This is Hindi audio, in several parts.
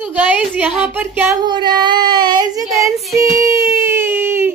So guys, यहाँ पर क्या हो रहा है? As you can see.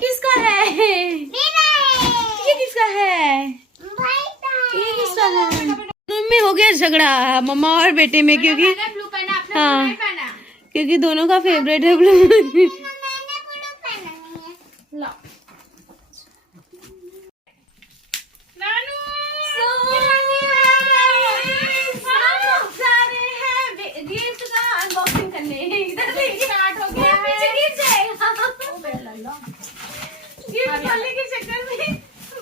किसका है? ये किसका है? ये किसका है? में हो गया झगड़ा मम्मा और बेटे में, क्योंकि हाँ, क्योंकि दोनों का फेवरेट है ब्लू। के चक्कर में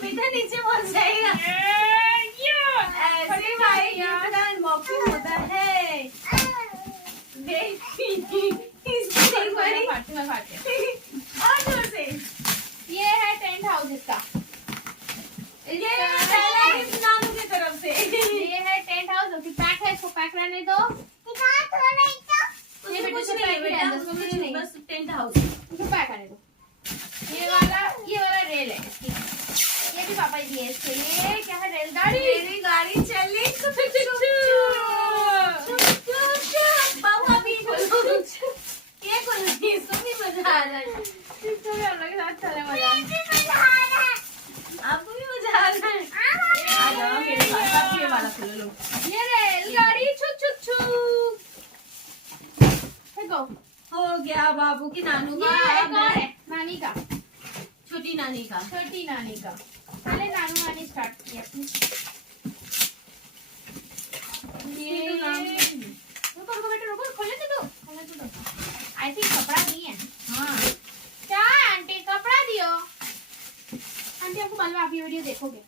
बेटा नीचे पहुंच जाएगा। ऐसे भाई गिफ्ट का अनबॉक्सिंग होता है। और जोर से। ये है टेंट हाउस इसका। ये नानू की तरफ से। ये है टेंट हाउस, उसकी पैक है, इसको पैक रहने दो। ये कुछ नहीं है बेटा, उसको कुछ नहीं, बस टेंट हाउस। इसको पैक करने दो। ये वाला रेल है इसकी। ये भी पापा दिए इसके लिए। क्या है? रेलगाड़ी। मेरी गाड़ी चली। बाबू अभी बोलो। ये कौन है? इसको भी मजा आ रहा है। इसको भी हम लोग के साथ चले मजा। आपको भी मजा आ रहा है? आ जाओ मेरे पास, आप ये वाला खोलो लो। ये रेलगाड़ी छुक छुक छुक। देखो हो गया बाबू की नानू का। ये एक और है नानी का, छोटी नानी का। छोटी नानी का। पहले नानू नानी स्टार्ट की अपनी। रुको रुको बेटा रुको, खोले तो दो, खोले तो दो। आई थिंक कपड़ा नहीं है। हाँ क्या आंटी कपड़ा दियो? आंटी आपको मालूम है, आप ये वीडियो देखोगे।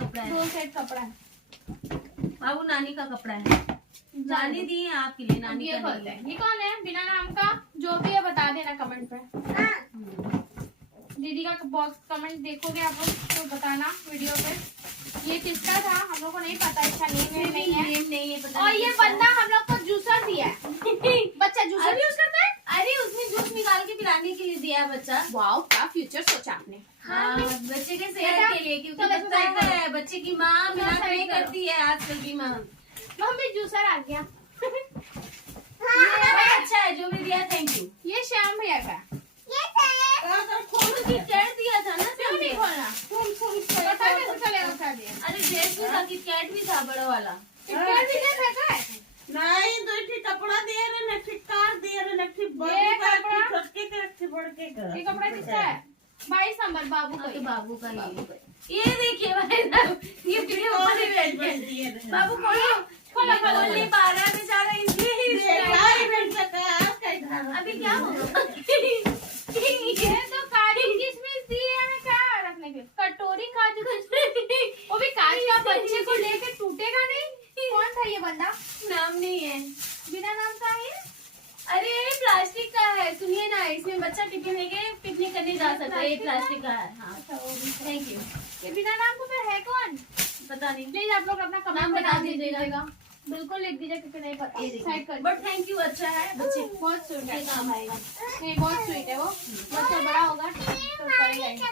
कपड़ा है। 2 सेट कपड़ा है। बाबू नानी का कपड़ा है। नानी दी है आपके लिए, नानी ये का खोलते हैं। ये कौन है? बिना नाम का जो भी है बता देना कमेंट पे। दीदी का बॉक्स कमेंट देखोगे आप लोग तो बताना वीडियो पे। ये किसका था हम लोग को नहीं पता, इसका नेम नहीं है पता। और ये बंदा हम लोग को जूसर दिया है। बच्चा जूसर यूज करता है। अरे उसमें जूस निकाल के पिलाने के लिए दिया है बच्चा। वाओ क्या फ्यूचर सोचा आपने। हाँ, बच्चे के सेहत के लिए, क्योंकि बच्चा है, बच्चे की माँ मिलाप नहीं करती है आजकल की माँ। मम्मी जूसर आ गया। ये अच्छा है जो भी दिया, थैंक यू। ये श्याम भैया का खोलो की कैट दिया था ना। क्यों नहीं खोलना? पता कैसे चलेगा उठा दिया। अरे ड्रेस भी था, किटकैट भी था बड़ा वाला। किटकैट भी दे रखा है। नहीं, दो ठीक कपड़ा दे रहे, नठी कार दे रहे, नठी ये कपड़ा छोटके के नठी बड़के का। ये कपड़ा किसका है? 22 नंबर बाबू का। तो बाबू का ये देखिए भाई साहब, ये वीडियो ऊपर ही बैठ गए। बाबू खोलो खोलो खोलो, नहीं पा रहा बेचारा, इसलिए अभी क्या होगा। ये तो काजू किशमिश दिए हैं क्या रखने के? कटोरी काजू किशमिश, वो भी कांच का। बच्चे को लेके टूटेगा नहीं। कौन था ये बंदा? नाम नहीं है, बिना नाम का है। अरे प्लास्टिक का है, सुनिए ना, इसमें बच्चा टिफिन लेके पिकनिक करने जा सकता है। ये प्लास्टिक का है। हाँ थैंक यू। ये बिना नाम को फिर है कौन? पता नहीं, प्लीज आप लोग अपना कमेंट बता दीजिएगा। बिल्कुल लिख दीजिए क्योंकि नहीं पता। साइड कर। बट थैंक यू, अच्छा है। बच्चे बहुत स्वीट है, काम आएगा। नहीं बहुत स्वीट है वो। बच्चा बड़ा होगा तो करेगा।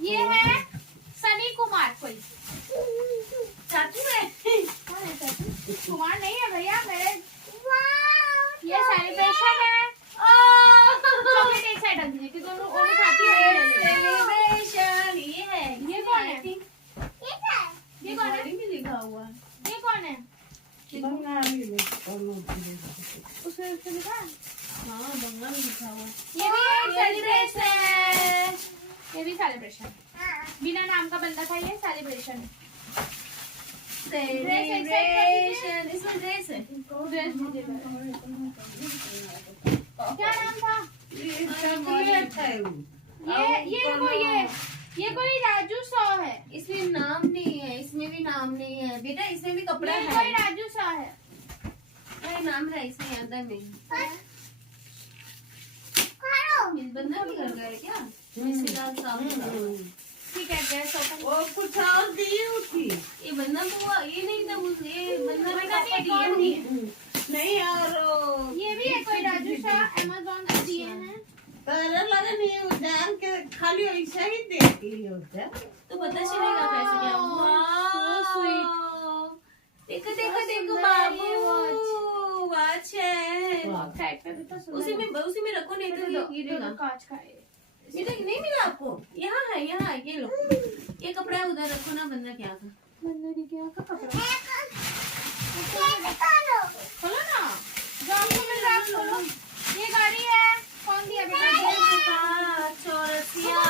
ये है सनी कुमार। कोई चाचू है? कौन है चाचू? कुमार नहीं है भैया मेरे। ये सेलिब्रेशन है। चॉकलेट एक साइड रख दीजिए क्योंकि दोनों खाती है। सेलिब्रेशन ये है। ये कौन है? ये कौन है? भी लिखा हुआ। ये कौन है? उसमें लिखा है। हाँ बंगला में लिखा हुआ। ये भी सेलिब्रेशन। ये भी सेलिब्रेशन। बिना नाम का बंदा था, ये सेलिब्रेशन। सेलिब्रेशन इसमें ड्रेस है। ड्रेस क्या नाम था? ये कोई राजू सौ है। इसमें नाम नहीं है, इसमें भी नाम नहीं है बेटा, इसमें भी कपड़ा है। कोई राजू सौ है। अरे नाम है इसमें अंदर में। इस बंदा भी कर गए क्या? रिश्तेदार साहब। ठीक है गैस ओपन। वो कुछ और दी उठी। ये बंदा हुआ, ये नहीं था, ये बंदा नहीं है। नहीं और ये भी है कोई राजू शाह, अमेज़न से दिए हैं। नहीं उधर के खाली ऐसा ही देख लियो उधर तो पता चलेगा कैसे क्या। sweet. देखो देखो देखो बाबू, वॉच है। टाइप में भी तो सुंदर उसी में रखो, नहीं तो है। गिरेगा। कांच का है। ये तो नहीं मिला आपको, यहाँ है, यहाँ है, ये लो। ये कपड़ा है, उधर रखो ना, बंदा क्या का। बंदरी क्या का कपड़ा? खोलो ना, जो आपको मिल रहा है खोलो। ये गाड़ी है, कौन दिया बेटा? चौरसिया।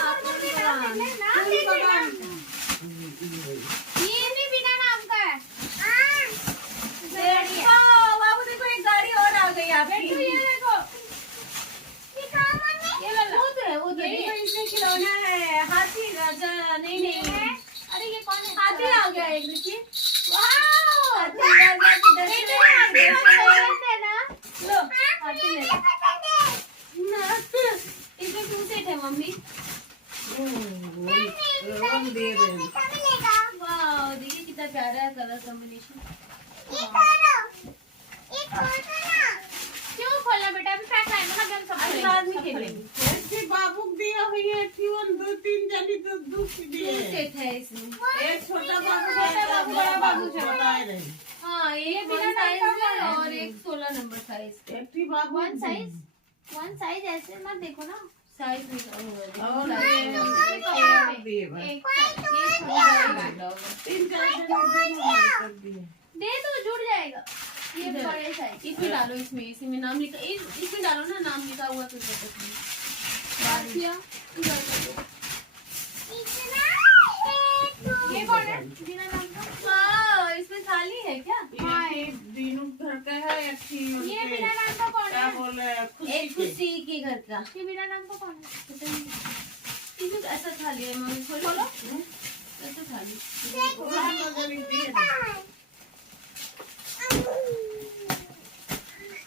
ये भी बिना नाम का है। बाबू देखो, एक गाड़ी और आ गई आपकी। ये देखो, ये लो लो। वो तो है, वो तो है। इसमें खिलौना है, हाथी राजा। नहीं नहीं, अरे ये कौन है? हाथी आ गया एक, देखिए। वाह, हाथी आ गया किधर से? है ना? लो, हाथी ले लो। इसमें 2 सेट है मम्मी। रोन दे रहे वाह, देखिए कितना प्यारा है कलर कॉम्बिनेशन। क्यों खोलना बेटा? अभी पैक आएगा ना, हम सब खोलेंगे। बाद में खेलेंगे। ऐसे बाबू दिया हुई है टीवन 2-3 जनी तो दूसरी 2 दिए सेट है इसमें। एक छोटा बाबू छोटा बाबू, बड़ा बाबू से बता रहे हाँ, एक बिना 1 साइज नाम का है है। और एक 16 नंबर साइज। एक ही बाबू वन साइज ऐसे मत देखो ना। साइज निकालो। और दिए बस एक ये छोटा वाला होगा। 3-4 जने कर दिए दे तो जुड़ जाएगा। ये इधर। बड़े साइज। इसमें डालो, इसमें नाम लिखा, इसमें डालो ना, नाम लिखा हुआ तो पता नहीं। किया इधर कर दो। ये कौन है? बिना नाम का। वाह, इसमें थाली है क्या? हाँ, ये दीनू घर का है एक ही ये उनके बिना नाम का कौन क्या है? बोले एक खुशी के खुशी के घर का। ये बिना नाम का कौन है? पता नहीं। इसमें ऐसा थाली है मम्मी, खोलो। ऐसा थाली। वहाँ नजर दिए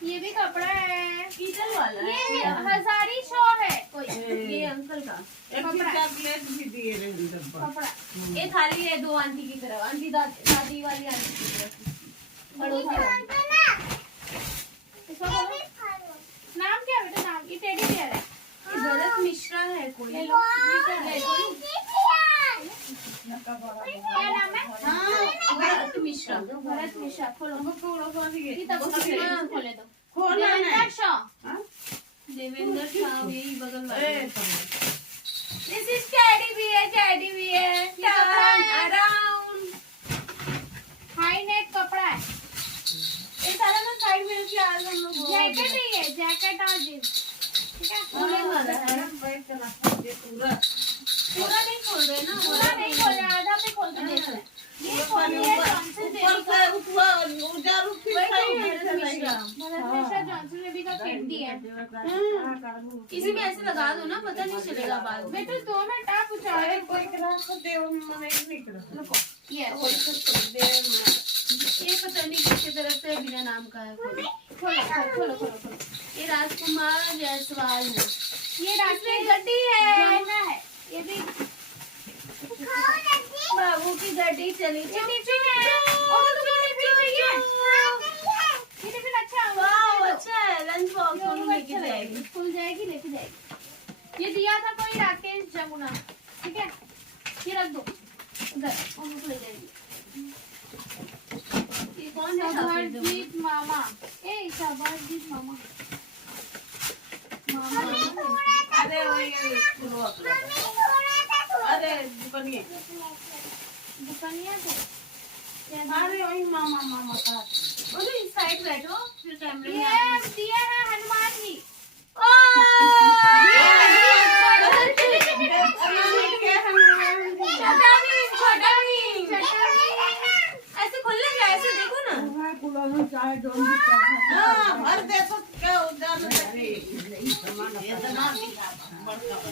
ये भी कपड़ा है। पीतल वाला ये है। हजारी शो है कोई। ये अंकल का। एक ही चॉकलेट भी दिए रहे डब्बा कपड़ा। ये थाली है 2 आंटी की तरफ, आंटी दादी वाली आंटी की तरफ। बड़ों की वाली। इसका बोलो। नाम क्या है बेटा? नाम ये टेडी बियर है। ये भरत मिश्रा है कोई। ले लो। ले लो। क्या नाम है? हाँ, भरत मिश्रा। भरत मिश्रा। खोलो। ये तब हाँ। खोले दो। खोला देवेंद्र नहीं शॉ। देवेंद्र शाह, यही बगल ए, वाला। This is teddy bear, teddy bear. Turn around. High neck कपड़ा है। ये सारा ना साइड में रखिए, आज हम लोग जैकेट नहीं है, जैकेट और जींस। ठीक है। वुलन वाला है। बैठ के रखा दे पूरा पूरा नहीं खोल रहे ना, पूरा नहीं खोल रहा, आधा पे खोल के देख रहे हैं। ये खोलिए जॉनसन बेबी ऊपर का। से उठवा उजार उठी भरत मिश्रा। भरत मिश्रा जॉनसन बेबी का केंडी है। इसी में ऐसे लगा दो ना, पता नहीं चलेगा बाद में। बेटा 2 मिनट आप अरे उचारे। कोई क्लास को देव मने नहीं करा ये ये पता नहीं किसकी तरफ से बिना नाम का है। खोलो खोलो खोलो खोलो खोलो। ये राजकुमार जायसवाल है। ये रास्ते गड्डी है। ये भी बाबू की गड्डी चली। ये टिफिन है। और तुम्हें टिफिन चाहिए? ये टिफिन अच्छा है। वाह, अच्छा है, लंच बॉक्स दोनों दोनों लेके अच्छा जाएगी। लगेगा। खुल जाएगी, लेके जाएगी। ये दिया था कोई राकेश जमुना। ठीक है, ये रख दो उधर, और वो ले जाएगी। ये कौन है? सबरजीत मामा। ए सबरजीत मामा। अरे वही अरे दुकानिया दुकानिया से। अरे वही मामा मामा का बोलो इस साइड बैठो, फिर कैमरे में ये दिया है हनुमान जी। ऐसे खोलना क्या? ऐसे देखो ना। भर दे तो क्या उजार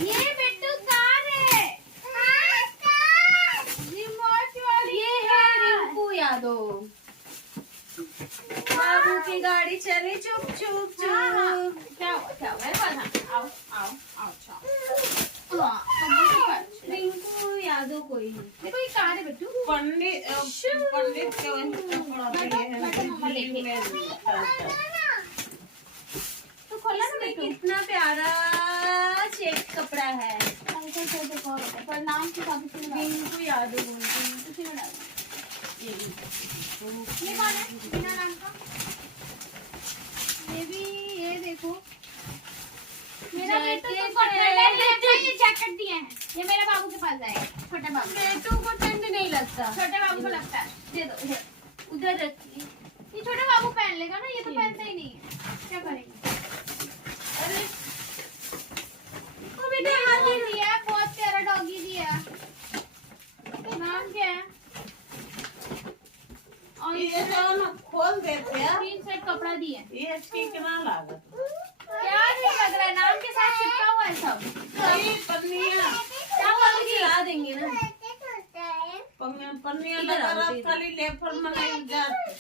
ये बिट्टू कार है। रिमोट वाली। ये है रिंकू यादव। बाबू की गाड़ी चली चुप चुप चुप। क्या हुआ मेरे पास? आओ आओ आओ चाओ। हाँ, कंप्यूटर पर। रिंकू यादव कोई है। देखो ये कार है बिट्टू। पंडित पंडित के वही कपड़ा दिए हैं तो खोला ना इसमें बिट्टू। कितना प्यारा सेट कपड़ा है। ऐसा सेट एक और होता है, पर नाम के हिसाब से इनको याद है बोलती हूँ। उसी में डालना। ये ये कौन है बिना नाम का? ये भी, ये देखो मेरा बेटा तुमको जैकेट दिए हैं, ये मेरे बाबू के पास जाएगा, छोटे बाबू। बेटू को ठंड नहीं लगता। छोटे बाबू को लगता है, दे दो इधर। उधर रखिए। ये छोटे बाबू पहन लेगा ना, ये तो पहनता ही नहीं है, क्या करेंगे? अरे डॉगी दिया है, बहुत प्यारा डॉगी दिया है। नाम क्या है? और ये जो खोल देते हैं 3 सेट कपड़ा दिए हैं। ये ठीक ना लागत। क्या नहीं लग रहा है, नाम के साथ चिपका हुआ है सब। सही पन्नियाँ क्या करोगी? ला देंगे ना। पन्नियाँ लगा खाली लेपर बनाई जाती।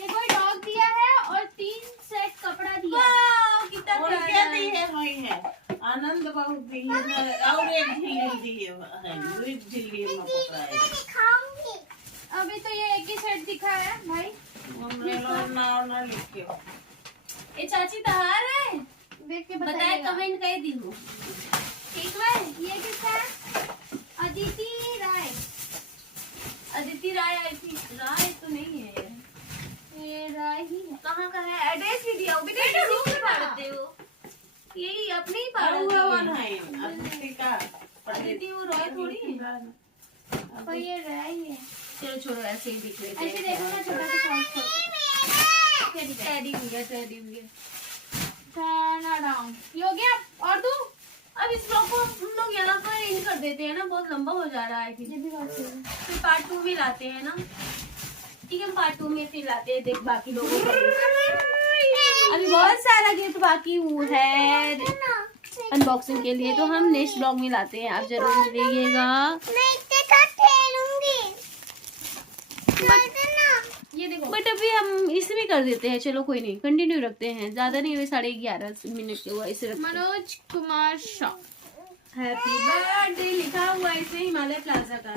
ये कोई डॉग दिया है और 3 सेट कपड़ा दिया है। वाह, कितना प्यारा है। वही है आनंद बहुत दी है और एक झिल्ली दी है। एक झिल्ली में पकड़ा है। अभी तो ये एक ही सेट दिखा है भाई। ना लिख के ये चाची तहार है, देख के बताए बताइएगा। कमेंट कर दी हो। ठीक है, ये किसका है? अदिति राय। अदिति राय आई थी, राय तो नहीं है, ये राय ही है। कहाँ का है? एड्रेस भी दिया हो बेटा, किसी को पढ़ते हो? यही अपने ही हुआ पढ़ते है अदिति का। अदिति वो रॉय थोड़ी है। पर ये राय ही है। चलो छोड़ो, ऐसे ही दिख रहे ऐसे देखो ना, छोटा सा size teddy bear, teddy bear. Turn down. ये हो गया, और तू? अब इस ब्लॉग को हम लोग यहाँ पर एंड कर देते हैं ना, बहुत लंबा हो जा रहा है। ये भी बात है। फिर पार्ट 2 में लाते हैं ना, ठीक है, पार्ट 2 में फिर लाते हैं, देख बाकी लोगों को। अभी बहुत सारा गिफ्ट बाकी हुआ है अनबॉक्सिंग के लिए, तो हम नेक्स्ट ब्लॉग में लाते हैं, आप जरूर देखिएगा। ये देखो, बट अभी हम इसमें कर देते हैं, चलो कोई नहीं, कंटिन्यू रखते हैं, ज्यादा नहीं हुए, 11:30 मिनट के हुआ, इसे रखते हैं। मनोज कुमार शाह। हैप्पी बर्थडे लिखा हुआ है इसे हिमालय प्लाजा का।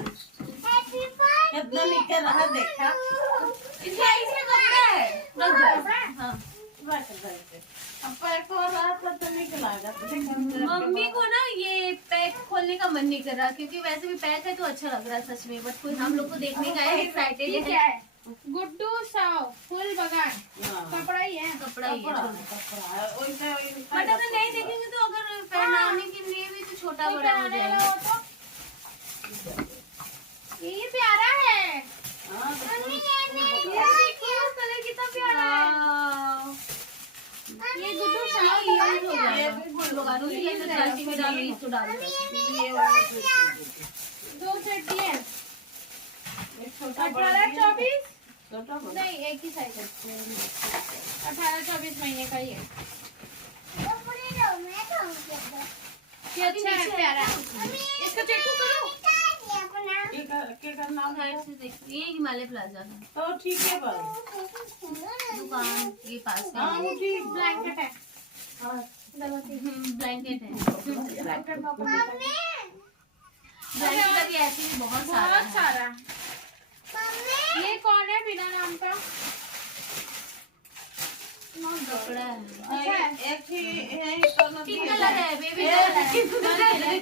कितना लिखा रहा देखा। इसका इसमें कपड़ा है, रख दो। हाँ, अब पैक हो रहा था तो निकला मम्मी को ना ये पैक खोलने का मन नहीं कर रहा, क्योंकि वैसे भी पैक है तो अच्छा लग रहा है सच में, बट कोई हम लोग को देखने का है, एक्साइटेड ये है। क्या है? गुड्डू साव फुल बगान। कपड़ा ही है। कपड़ा ही है, वैसे बट अगर नहीं देखेंगे तो अगर पहनाने के लिए भी तो छोटा बड़ा हो जाएगा। ये प्यारा है। ये देखिए कलर कितना प्यारा है। ये गुड्डू साव यूज हो जाएगा, दूसरी ऐसे प्लास्टिक में डालो, इसको डालो। 2 सेट दिए। 18-24 नहीं, एक ही साइज है। 18-24 महीने का ही है। ये अच्छा है, प्यारा है। इसको चेक करो। ये हिमालय प्लाजा का तो ठीक है बस दुकान के पास हाँ है, वो ठीक ब्लैंकेट है। ब्लैंकेट है। ब्लैंकेट में ब्लैंकेट का भी ऐसे ही बहुत सारा बहुत है। सारा। ये कौन है बिना नाम का? कपड़ा है, अच्छा है। एक ही है तो पिंक कलर है, बेबी कलर है।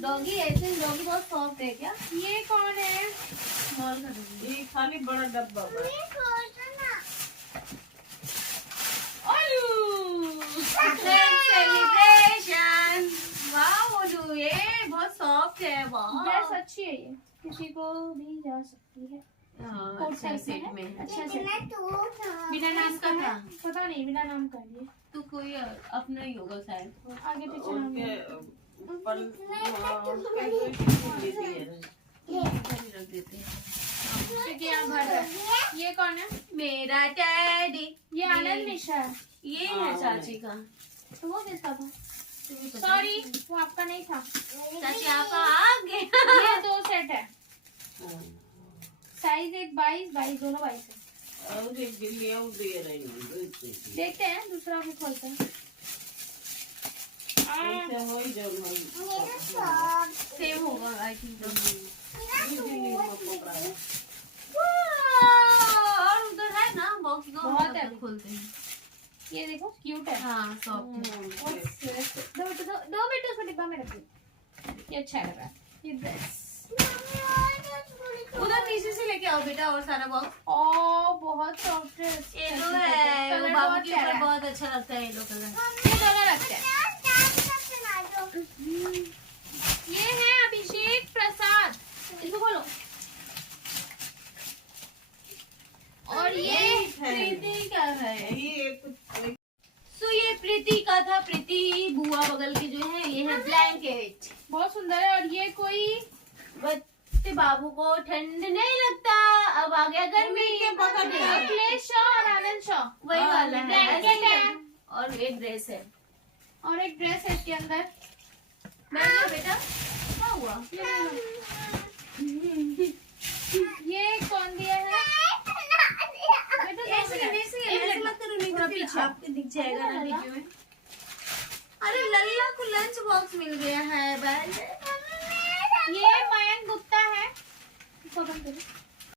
डॉगी ऐसे डॉगी बहुत सॉफ्ट है क्या? ये कौन है? स्मॉल का डॉगी। ये खाली बड़ा डब्बा बा। सेलिब्रेशन। वाह बोलू, ये बहुत सॉफ्ट है। वाह, ड्रेस अच्छी है, ये किसी को भी जा सकती है। हाँ, कोट अच्छा टाइप सेट में में है। है। अच्छा से बिना नाम का है, पता नहीं बिना नाम का है। तो कोई अपना ही होगा शायद। आगे पीछे नाम उनके है। ऊपर उसके कोई चीज़ देती है रख देते हैं। ठीक है, यहाँ भर है। ये कौन है? मेरा डैडी। ये आनंद मिश्रा है। ये है चाची का। तो वो किसका था? तुम्हें पता सॉरी, वो आपका नहीं था। है? चाची आपका आ गया। ये 2 सेट है। साइज एक 22 दोनों 22 है। और एक गिल्ली और दे रही हूँ देखते हैं, दूसरा भी खोलते हैं। ऐसे हो ही जो सेम होगा आई थिंक। पकड़ा है और उधर है ना बॉक्स, बहुत है। खोलते हैं। ये देखो क्यूट है। हाँ सॉफ्ट है। दो बेटे उसको डिब्बा में रखो। ये अच्छा लग रहा है ये ड्रेस। उधर नीचे से लेके आओ बेटा और सारा बॉक्स। ओ बहुत सॉफ्ट है। येलो है, कलर बाबू बहुत के प्यारा ऊपर है। बहुत अच्छा लगता है येलो कलर। ये दोनों रखते हैं। ये है अभिषेक प्रसाद, इसको खोलो। और ये प्रीति का है। ये सो ये प्रीति का था। प्रीति बुआ बगल की जो है, ये है ब्लैंकेट। बहुत सुंदर है। और ये कोई बच्चे बाबू को ठंड नहीं लगता, अब आ गया गर्मी के अखिलेश शाह और आनंद शाह वही वाला है। ब्लैंकेट है। और एक ड्रेस है। और एक ड्रेस है इसके अंदर। बैठ जाओ बेटा, क्या हुआ? ये कौन दिया है? ऐसे मत करो, नहीं तो पीछे आपको दिख जाएगा ना वीडियो में। अरे लल्ला को लंच बॉक्स मिल गया है। ये मयंक गुप्ता है। इसको बंद करो।